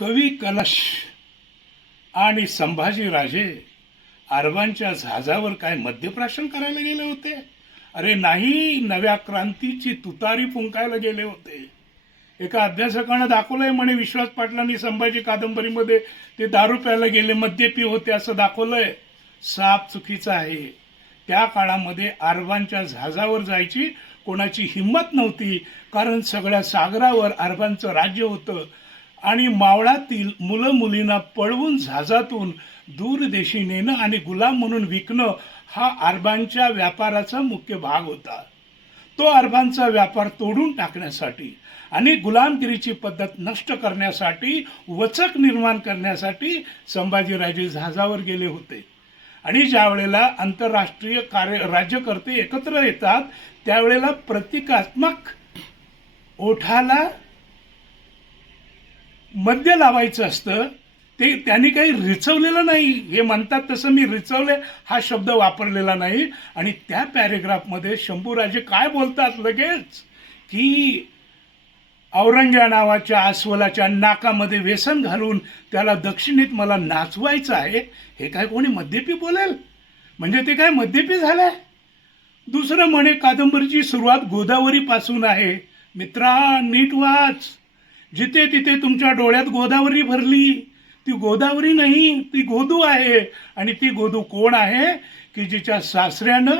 कवी कलश आणि संभाजीराजे अरबांच्या जहाजावर काय मद्यप्राशन करायला गेले होते? अरे नाही नव्या क्रांतीची तुतारी फुंकायला गेले होते. एका अभ्यासकानं दाखवलंय म्हणे विश्वास पाटलांनी संभाजी कादंबरीमध्ये ते दारू प्यायला गेले मद्यपी होते असं दाखवलंय. साप चुकीचं आहे. त्या काळामध्ये अरबांच्या जहाजावर जायची कोणाची हिंमत नव्हती कारण सगळ्या सागरावर अरबांचं राज्य होतं. आणि मावळातील मुलं मुलींना पळवून जहाजातून दूरदेशी नेणं आणि गुलाम म्हणून विकणं हा अरबांच्या व्यापाराचा मुख्य भाग होता. तो अरबांचा व्यापार तोडून टाकण्यासाठी आणि गुलामगिरीची पद्धत नष्ट करण्यासाठी वचक निर्माण करण्यासाठी संभाजीराजे जहाजावर गेले होते. आणि ज्या वेळेला आंतरराष्ट्रीय कार्य राज्यकर्ते एकत्र येतात त्यावेळेला प्रतिकात्मक ओठाला मद्य लावायचं असतं ते त्यांनी काही रिचवलेलं नाही. हे म्हणतात तसं मी रिचवले हा शब्द वापरलेला नाही. आणि त्या पॅरेग्राफमध्ये शंभूराजे काय बोलतात लगेच? की औरंग्या नावाच्या अस्वलाच्या नाकामध्ये व्यसन घालून त्याला दक्षिणेत मला नाचवायचं आहे हे काय कोणी मद्यपी बोलेल? म्हणजे ते काय मद्यपी झालंय? दुसरं म्हणे कादंबरीची सुरुवात गोदावरीपासून आहे. मित्रा नीट वाच. जिथे तिथे तुमच्या डोळ्यात गोदावरी भरली. ती गोदावरी नाही ती गोदू आहे. आणि ती गोदू कोण आहे? की जिच्या सासऱ्यानं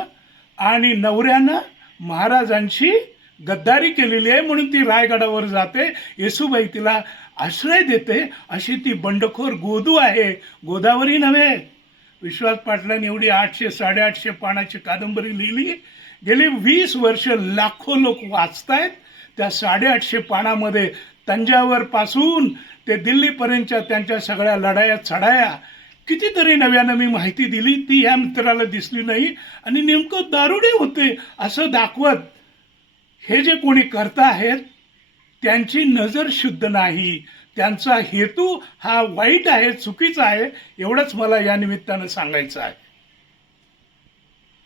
आणि नवऱ्यानं महाराजांशी गद्दारी केलेली आहे. म्हणून ती रायगडावर जाते. येसूबाई तिला आश्रय देते. अशी ती बंडखोर गोदू आहे. गोदावरी नव्हे. विश्वास पाटलांनी एवढी आठशे साडेआठशे पानाची कादंबरी लिहिली. गेली वीस वर्ष लाखो लोक वाचतायत. त्या साडेआठशे पानामध्ये तंजावरपासून ते दिल्लीपर्यंतच्या त्यांच्या सगळ्या लढाया चढाया. कितीतरी नव्यानं मी माहिती दिली ती या मित्राला दिसली नाही. आणि नेमकं दारुडे होते असं दाखवत हे जे कोणी करता आहेत त्यांची नजर शुद्ध नाही. त्यांचा हेतू हा वाईट आहे चुकीचा आहे एवढंच मला या निमित्तानं सांगायचं आहे.